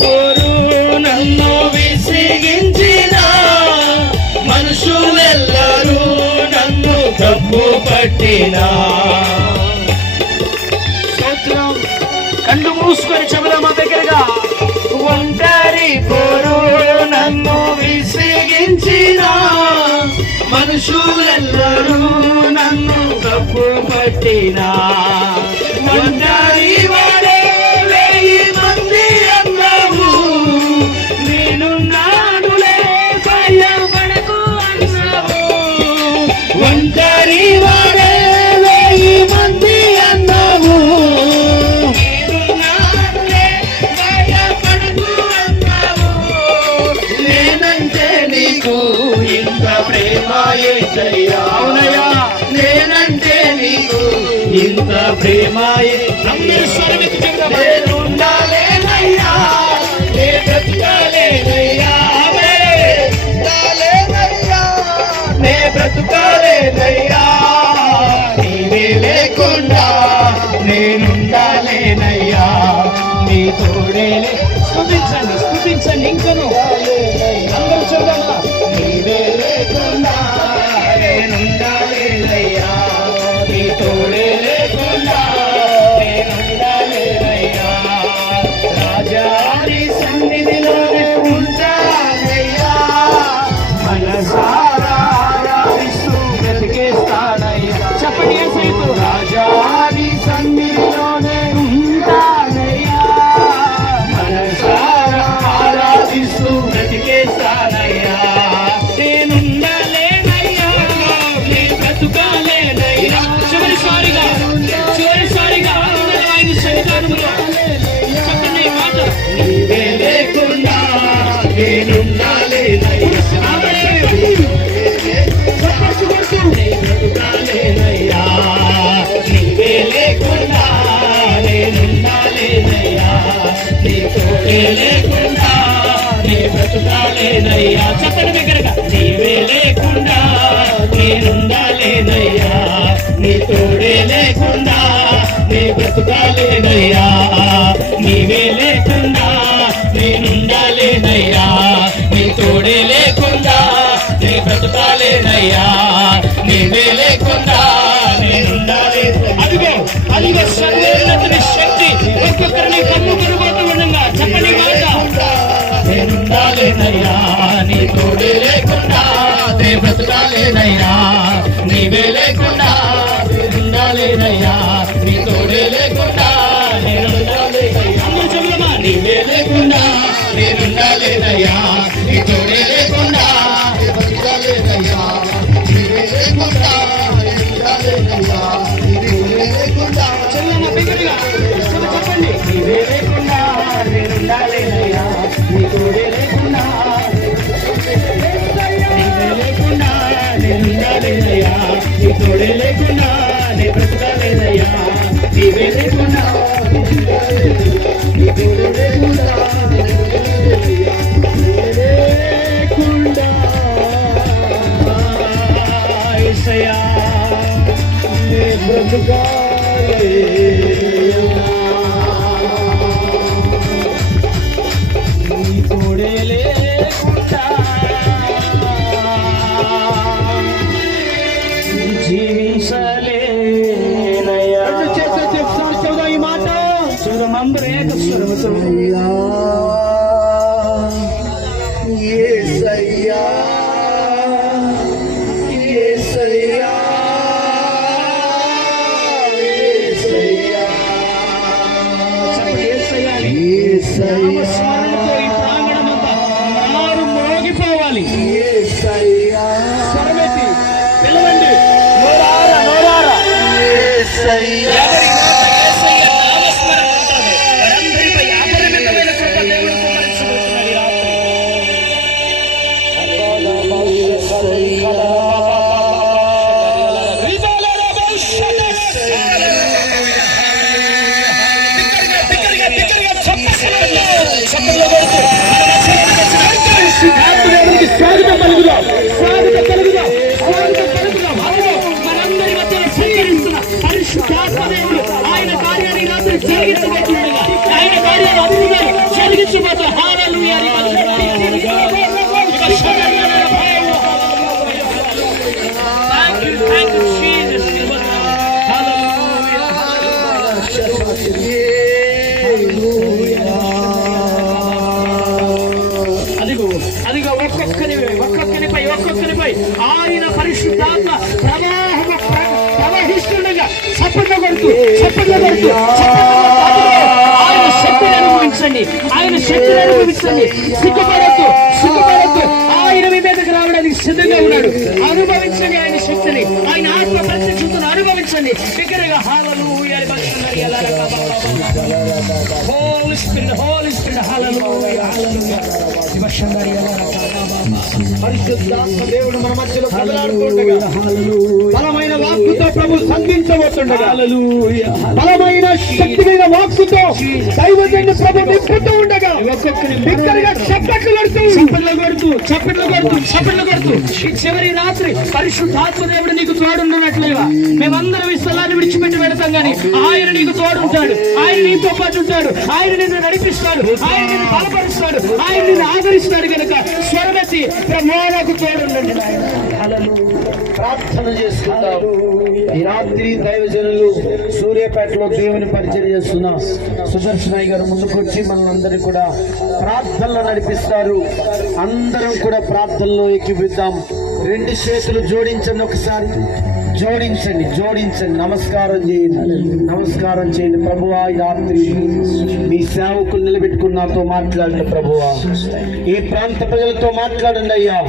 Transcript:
పోరు నన్ను విసిగించిన మనుషులెల్లరూ నన్ను తప్పు పట్టినా. స్తోత్రం. కళ్ళు మూసుకొని చెబుదామా దగ్గరగా. ఒంటరి పోరు నన్ను విసిగించిన మనుషులెల్లరూ నన్ను తప్పు పట్టినా. ఒంటరి వాడే 1000 మంది అన్నావు, నేనున్నానులే భయపడకు అన్నావు. ఒంటరి వాడే 1000 మంది అన్నావు, నేనున్నానులే భయపడకు అన్నావు. నేనంటే నీకు ఇంత ప్రేమ యేసయ్యా. అవునయ్యా, నేనంటే నీకు ఇంత ప్రేమ యేసయ్యా. నేనుండాలేనయ్యా, నే బ్రతుకాలేనయ్యా, నే బ్రతుకాలేనయ్యా. నీవే లేకుండా నేనుండాలేనయ్యా, నీ తోడే. స్తుతించండి స్తుతించండి ఇంకను అందరూ చూడమ్మా. నీవే లేకుండా నేనుండాలేనయ్యా, నీ తోడే లేకుండా నేనుండాలేనయ్యా. రాజాని సన్నిధిలోనే ఉంటానయ్యా, మనసారా ఆరాధిస్తూ బ్రతికేస్తానయ్యా. చెప్పండి ఏం సైతు. రాజాని సన్నిధిలోనే ఉంటానయ్యా, మనసారా ఆరాధిస్తూ బ్రతికేస్తానయ్యా. నేనుండాలేనయ్యా, నీ బ్రతుకాలేనయ్యా. చివరిసారిగా ఆయన సన్నిధానంలో చెప్పండి ఈ మాట. నీవే లేకుండా నేనుండాలేనయ్యా, బ్రతుకాలేనయ్యా. నీవే లేకుండా నేనుండాలేనయ్యా, నీ తోడే లేకుండా నీ బ్రతుకాలేనయ్యా. చెప్పండి దగ్గరగా. నీవే లేకుండా నేనుండాలేనయ్యా, నీ తోడే లేకుండా నీ బ్రతుకాలేనయ్యా. నీవే లేకుండా నేనుండాలేనయ్యా, నీ తోడే లేకుండా నీ బ్రతుకాలేనయ్యా. నీవే లేకుండా నేనుండాలేనయ్యా. అదిగో అదిగో సర్వోన్నతుని శక్తి ఒక్కొక్కరిని కన్ను కనుగోతూ ఉండగా చెప్పండి మాట. నేనుండాలేనయ్యా, నీ తోడే లేకుండా నీ బ్రతుకాలేనయ్యా. నీవే లేకుండా నేనుండాలేనయ్యా, నీ తోడే లేకుండా నేనుండాలేనయ్యా. అందరూ చెబుదామా. నీవే లేకుండా నేనుండాలేనయ్యా, నీ తోడే లేకుండా బ్రతుకాలేనయ్యా. నీవే లేకుండా నేనుండాలేనయ్యా, నీ తోడే లేకుండా. చెల్లమ్మ బిగ్గరగా చెప్పండి. నీవే లేకుండా నేనుండాలేనయ్యా, నీ తోడే లేకుండా. నీవే లేకుండా నేనుండాలేనయ్యా, నీ తోడే లేకుండా నీ బ్రతుకాలేనయ్యా. నీవే లేకుండా నీ తోడే లేకుండా యేసయ్యా నీ బ్రతుకాలే. నీ తోడే లేకుండా జీవించలేనయ్యా. చెప్తాం ఈ మాట. స్వరమందరూ ఏక స్వరముతో యేసయ్యా యేసయ్యా యేసయ్యా. నామస్మరణతో ఈ ప్రాంగణమంతా మారు మోగిపోవాలి. యేసయ్యా స్వరమెత్తి పిలవండి. నోరారా నోరారా యేసయ్యా. స్వాగతం పలుకుదాం, స్వాగతం పలుకుదాం, స్వాగతం పలుకుదాం. మనందరి మధ్య సంచరిస్తున్న పరిశుద్ధాత్మ దేవుడు ఆయన కార్యాన్ని రాత్రి జరిగించబోతుండగా ఆయన కార్యాలు అద్భుతాలు జరిగించబోతున్నా. హల్లెలూయా. Thank you, Jesus. అదిగో ఒక్కొక్కరిపై ఆయన పరిశుద్ధాత్మ ప్రవహిస్తుండగా చప్పట్లు కొడుతూ ఆయన శక్తిని అనుభవించండి. సిగ్గుపడద్దు. ఆయన మీ మీదకి రావడానికి సిద్ధంగా ఉన్నాడు. అనుభవించండి ఆయన శక్తిని, ఆయన ఆత్మ ప్రత్యక్షతను అనుభవించండి. బిగ్గరగా హల్లెలూయా. హోలీ స్పిరిట్ హల్లెలూయా. పరిశుద్ధాత్మ దేవుడు మన మధ్యలో కదలాడుతుండగా, బలమైన వాక్కుతో ప్రభు సంధించబోతుండగా, బలమైన శక్తిమైన వాక్కుతో దైవజనుడు ప్రభు నింపుతూ ఉండగా, బిగ్గరగా చప్పట్లు కొడుతూ ఈ చివరి రాత్రి పరిశుద్ధాత్మ దేవుడు నీకు తోడున్నట్లుగా మేమందరం ఈ స్థలాన్ని విడిచిపెట్టి వెళతాం కానీ ఆయన నీకు తోడుంటాడు. ఆయన నీతో పాటు ఉంటాడు. ఆయన నిన్ను నడిపిస్తాడు. ఆయన నిన్ను బలపరుస్తాడు. ఆయన నిన్ను ఆదరిస్తాడు. కనుక స్వరమెత్తి ప్రభు తోడుండండి. ప్రార్థన చేసుకుందాం. ఈ రాత్రి దైవజనులు సూర్యాపేటలో దేవుని పరిచయం చేస్తున్న సుదర్శనయ్య గారు ముందుకొచ్చి మనందరినీ కూడా ప్రార్థనలో నడిపిస్తారు. అందరం కూడా ప్రార్థనలో ఎక్కిపిద్దాం. రెండు చేతులు జోడించండి. ఒకసారి జోడించండి. నమస్కారం చేయండి. ప్రభువా, ఈ రాత్రి మీ సేవకులు నిలబెట్టుకుని నాతో మాట్లాడండి. ప్రభువా, ఈ ప్రాంత ప్రజలతో మాట్లాడండి అయ్యా.